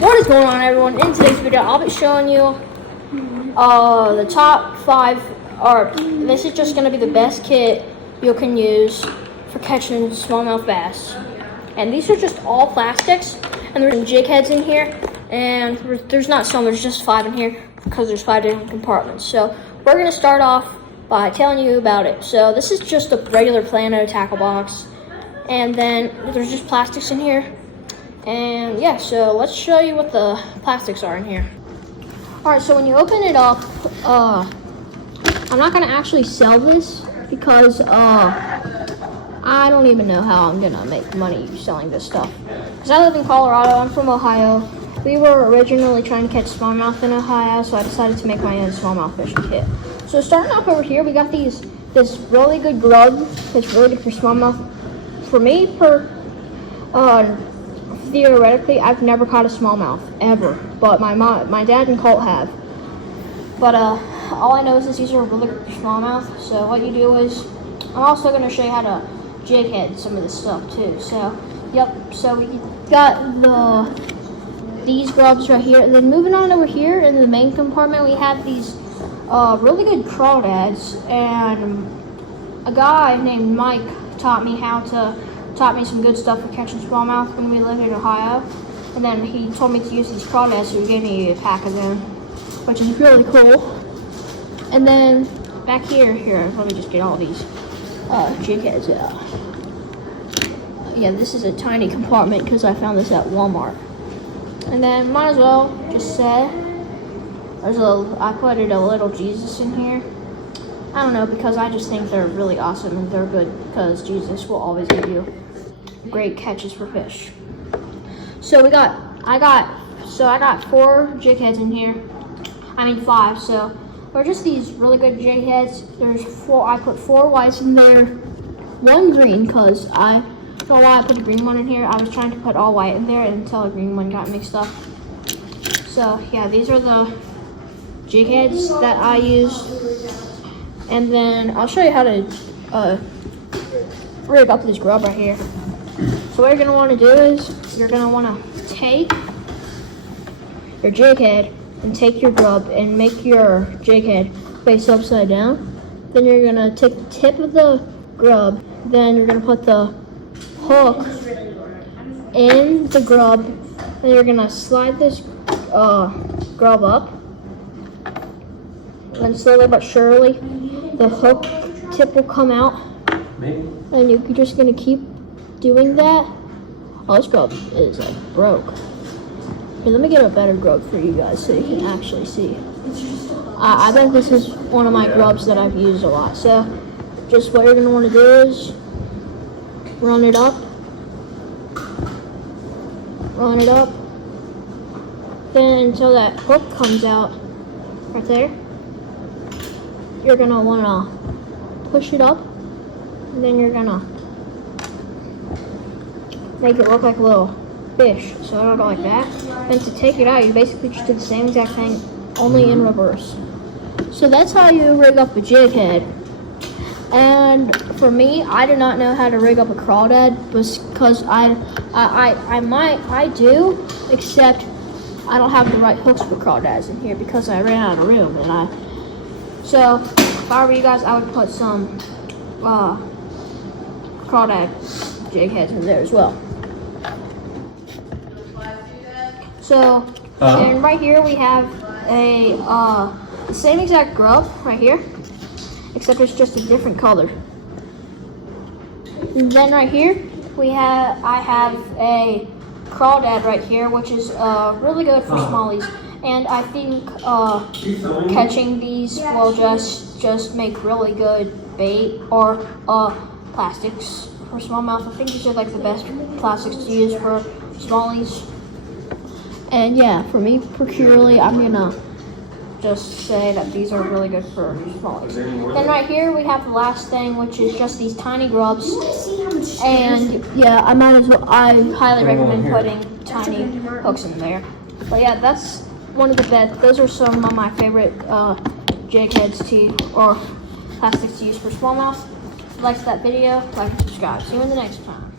What is going on, everyone? In today's video, I'll be showing you the top 5, or this is just going to be the best kit you can use for catching smallmouth bass. And these are just all plastics, and there's some jig heads in here, and there's not some, there's just 5 in here because there's 5 different compartments. So we're going to start off by telling you about it. So this is just a regular Plano tackle box, and then there's just plastics in here. And yeah, so let's show you what the plastics are in here. Alright, so when you open it up, I'm not going to actually sell this because I don't even know how I'm going to make money selling this stuff. Because I live in Colorado, I'm from Ohio. We were originally trying to catch smallmouth in Ohio, so I decided to make my own smallmouth fishing kit. So starting off over here, we got this really good grub that's really good for smallmouth. For me, theoretically, I've never caught a smallmouth, ever. But my dad and Colt have. But all I know is these are really good for smallmouth. So what you do is, I'm also going to show you how to jig head some of this stuff too. So, yep, so we got these grubs right here. And then moving on over here in the main compartment, we have these really good crawdads. And a guy named Mike taught me some good stuff for catching smallmouth when we lived in Ohio. And then he told me to use these crawdads, so he gave me a pack of them, which is really cool. And then back here, let me just get all these jig heads out. Yeah, this is a tiny compartment because I found this at Walmart. And then might as well just say, I put a little Jesus in here. I don't know, because I just think they're really awesome and they're good because Jesus will always give you great catches for fish. So I got 4 jig heads in here. I mean 5. So they're just these really good jig heads. There's 4. I put 4 whites in there, 1 green, because I don't know why I put a green one in here. I was trying to put all white in there until a green one got mixed up. So yeah, these are the jig heads that I use. And then I'll show you how to rig up this grub right here. So what you're going to want to do is, you're going to want to take your jig head and take your grub and make your jig head face upside down. Then you're going to take the tip of the grub, then you're going to put the hook in the grub, and you're going to slide this grub up. And slowly but surely, the hook tip will come out. And you're just going to keep doing that. Oh, this grub is broke. Here, let me get a better grub for you guys so you can actually see. I bet this is one of my grubs that I've used a lot. So, just what you're going to want to do is run it up. Then until that hook comes out right there. You're going to want to push it up. And then you're going to make it look like a little fish. So I don't go like that. And to take it out, you basically just do the same exact thing, only in reverse. So that's how you rig up a jig head. And for me, I do not know how to rig up a crawdad because I do, except I don't have the right hooks for crawdads in here because I ran out of room. So if I were you guys, I would put some crawdad jig heads in there as well. So, and right here we have the same exact grub right here, except it's just a different color. And then right here I have a crawdad right here, which is really good for smallies. And I think catching these will just make really good bait or plastics for smallmouth. I think these are like the best plastics to use for smallies. And yeah, for me particularly, I'm gonna just say that these are really good for smallies. Then right here we have the last thing, which is just these tiny grubs. And yeah, I highly recommend putting tiny hooks in there. But yeah, that's one of the best. Those are some of my favorite jig heads or plastics to use for smallmouth. If you liked that video, like and subscribe. See you in the next time.